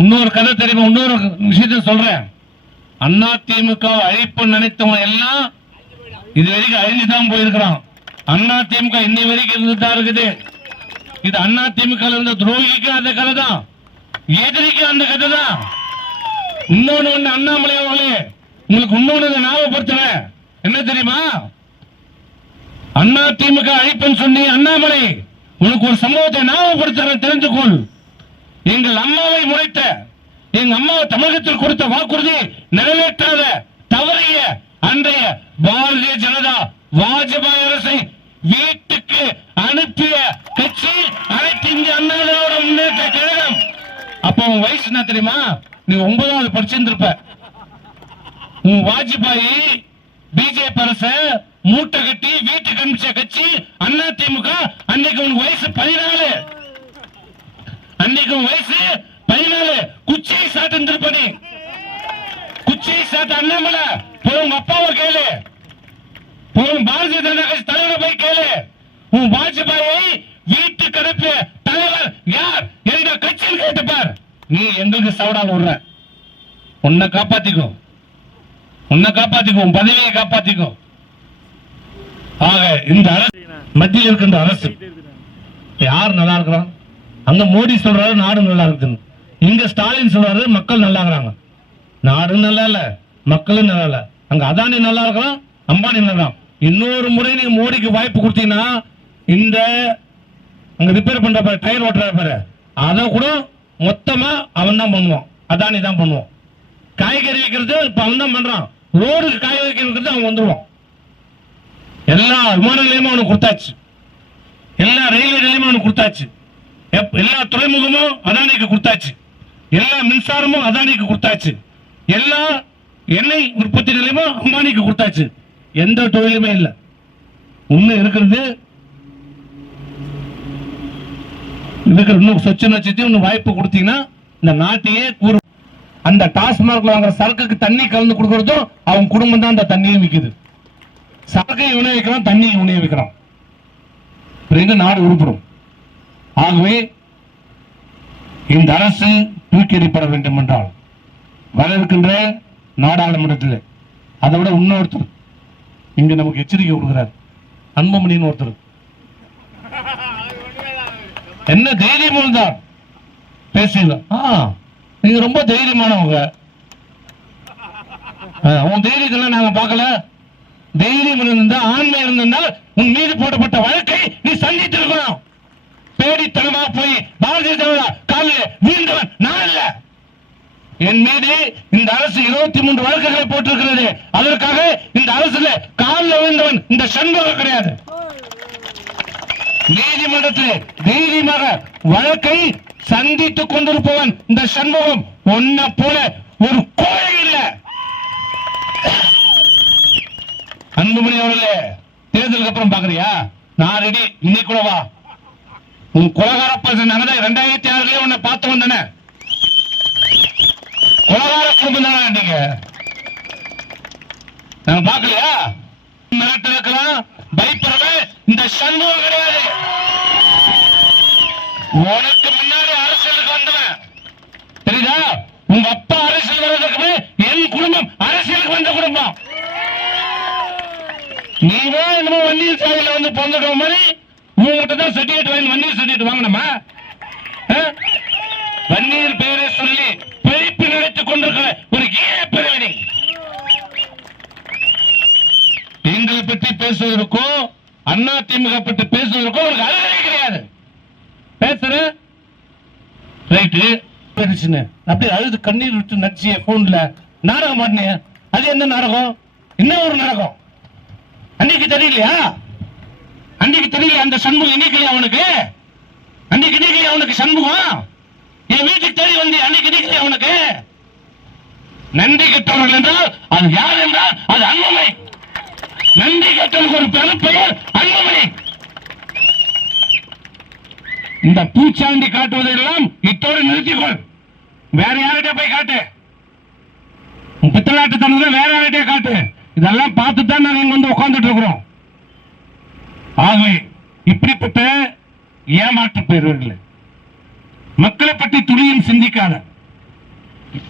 இன்னொரு கதை தெரியுமா? இன்னொரு விஷயத்த சொல்றேன். அதிமுக அழிப்பு நினைத்தவங்க எல்லாம் இது வரைக்கும் அழிஞ்சுதான் போயிருக்கிறான். அதிமுக இன்னை வரைக்கும் இருந்துதான் இருக்குது. இது அதிமுக இருந்த துரோகிக்கு அந்த கதை தான், எதிரிக்கு அந்த கதை தான். இன்னொன்னு அண்ணாமலை அவர்களே, உங்களுக்கு இன்னொன்னு ஞாபகப்படுத்துறேன். என்ன தெரியுமா? அதிமுக அழிப்புன்னு சொன்னி அண்ணாமலை, உனக்கு ஒரு சம்பவத்தை ஞாபகப்படுத்துறேன், தெரிந்துகொள். எங்கள் அம்மாவை முறைத்த, எங்க அம்மாவை தமிழகத்தில் கொடுத்த வாக்குறுதி நிறைவேற்றாத தவறிய அன்றைய பாரதிய ஜனதா வாஜ்பாய் அரசை வீட்டுக்கு அனுப்பிய கட்சி அனைத்து இந்திய அண்ணா திராவிட முன்னேற்ற கழகம். அப்ப உன் வயசு என்ன தெரியுமா? நீ 9வது படிச்சிருந்திருப்ப. உன் வாஜ்பாய் பிஜேபி அரச மூட்டை கட்டி வீட்டுக்கு அனுப்பிச்ச கட்சி அதிமுக. அன்னைக்கு உன் வயசு 14. அன்னைக்கு வயசு 14. குச்சியை சாட்டு இருந்திருப்பனி. குச்சியை சாட்டு அண்ணாமலை போய் உங்க அப்பாவை கேளு, போய் பாரதிய ஜனதா கட்சி தலைவரை போய் கேளு. உன் வாஜ்பாயை வீட்டுக்கு அனுப்பிய தலைவர் யார் என்ற கட்சியில் கேட்டுப்பார். நீ எங்களுக்கு சவடால் விடுற. உன்னை காப்பாத்திக்கோ, உன்னை காப்பாத்திக்கோ, உன் பதவியை காப்பாத்திக்கோ. ஆக இந்த அரசு, மத்தியில் இருக்கின்ற அரசு யார் நல்லா இருக்கிறான்? அங்க மோடி சொல்றாரு நாடு நல்லா இருக்குன்னு, இங்க ஸ்டாலின் சொல்றாரு மக்கள் நல்லா இருக்கிறாங்க. நாடு நல்லா இல்ல, மக்களும் நல்லா இல்ல. அங்க அதானி நல்லா இருக்கலாம், அம்பானி நல்லா. இன்னொரு முறை நீங்க மோடிக்கு வாய்ப்பு கொடுத்தீங்கன்னா, இந்த அங்க ரிப்பேர் பண்ற பாரு, டயர் ஓட்டுற பாரு, அதை கூட மொத்தமா அவன் தான் பண்ணுவான், அதானி தான் பண்ணுவான். காய்கறி வைக்கிறது இப்ப அவன் தான் பண்றான். ரோடுக்கு காய் வைக்கிறது அவன் வந்துருவான். எல்லா விமான நிலையமும் அவனுக்கு கொடுத்தாச்சு, எல்லா ரயில்வே நிலையமும் அவனுக்கு கொடுத்தாச்சு, எல்லா துறைமுகமும் அதானிக்கு கொடுத்தாச்சு, எல்லா மின்சாரமும் அதானிக்கு கொடுத்தாச்சு, எல்லா எண்ணெய் உற்பத்தி நிலையமும் அம்பானிக்கு கொடுத்தாச்சு. எந்த தொழிலுமே இல்லை. உண்மை இருக்கிறது இன்னும் சொச்சு நட்சத்தி இன்னும் வாய்ப்பு கொடுத்தீங்கன்னா இந்த நாட்டையே கூறு. அந்த டாஸ்மார்க்ல வாங்குற சரக்குக்கு தண்ணி கலந்து கொடுக்கறதும் அவன் குடும்பம் தான் அந்த தண்ணியை விற்குது. சரக்கை விநியோகிக்கிறான், தண்ணியை விநியோகிக்கிறான். நாடு உருப்படும். ஆகவே இந்த அரசு தூக்கி எறியப்பட வேண்டும் என்றால் வர இருக்கின்ற நாடாளுமன்றத்தில் அதை விட இன்னொருத்தர் இங்க நமக்கு எச்சரிக்கை கொடுக்கிறார். அன்புமணின்னு ஒருத்தர். என்ன தைரியம் இருந்தார் பேசல. நீங்க ரொம்ப தைரியமானவங்க. உன் தைரியத்தெல்லாம் நாங்க பார்க்கல. தைரியம் இருந்தா, ஆண்மை இருந்தா உன் மீது போடப்பட்ட வழக்கை நீ சந்தித்து இருக்கணும். பேடித்தனமா போய் பாரதிய ஜனதா காலில் வீழ்ந்தவன் நான் இல்ல. என் மீது இந்த அரசு 23 வழக்குகளை போட்டிருக்கிறது. அதற்காக இந்த அரசுல காலில் விழுந்தவன் இந்த சண்முகம் கிடையாது. நீதிமன்றத்தில் தைரியமாக வழக்கை சந்தித்துக் கொண்டிருப்பவன் இந்த சண்முகம். ஒன்ன போல ஒரு கோழை இல்ல. அன்புமணி அவர்களே, தேர்தலுக்கு அப்புறம் பாக்குறியா? நான் ரெடி, இன்னைக்கு கூட வா. உன் கொலகார பசங்க 2006 உன்னை பார்த்து வந்தன. கொலகார குடும்பம் தானே நீங்க. நாங்க பாக்கலையா? மிரட்ட இருக்கலாம், பயப்படுறவே இந்த சண்முகம் கிடையாது. உனக்கு முன்னாடி அரசியலுக்கு வந்தவன் தெரியுதா? உங்க அப்பா அரசியல் வர்றதுக்கு என் குடும்பம் அரசியலுக்கு வந்த குடும்பம். நீங்க என்னமோ வன்னியர் சாலையில வந்து பொந்துட்ட மாதிரி உங்ககிட்ட தான் சர்டிபிகேட் வாங்கி வன்னியர் சர்டிபிகேட் வாங்கணுமா? வன்னியர் பெயரை சொல்லி பிழைப்பு நடத்திக் கொண்டிருக்கிற ஒரு பிரிவினை. எங்களை பற்றி பேசுவதற்கும் அதிமுக பற்றி பேசுவதற்கும் ஒரு அருகதை கிடையாது. பேசுற ரைட்டு அப்படியே அழுது கண்ணீர் விட்டு நடிச்சிய போன்ல நாடகம் பண்ணி. அது என்ன நாடகம்? என்ன ஒரு நாடகம்? அன்னைக்கு தெரியலையா? அன்னைக்கு தெரியல அந்த சண்முகம் இன்னைக்கு அவனுக்கு, அன்னைக்கு இன்னைக்கு அவனுக்கு சண்முகம் என் வீட்டுக்கு தேடி வந்து அன்னைக்கு இன்னைக்கு அவனுக்கு. நன்றி கெட்டவர்கள் என்றால் அது யார் என்றால் அது அன்புமணி. நன்றி கெட்டவனுக்கு ஒரு பெருப்பெயர் அன்புமணி. இந்த பூச்சாண்டி காட்டுவதெல்லாம் இத்தோடு நிறுத்திக்கொள். வேற யார்கிட்ட போய் காட்டு. பித்தலாட்டு தனது வேற யார்கிட்ட காட்டு. இதெல்லாம் பார்த்துதான் நாங்க இங்க வந்து உட்கார்ந்துட்டு இருக்கிறோம். ஆகவே இப்படிப்பட்ட ஏமாற்று பேர்கள் மக்களை பற்றி துளியும் சிந்திக்காத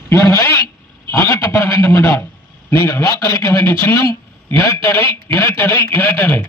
இவர்களை அகற்றப்பட வேண்டும் என்றால் நீங்கள் வாக்களிக்க வேண்டிய சின்னம் இரட்டலை இரட்டலை இரட்டலை.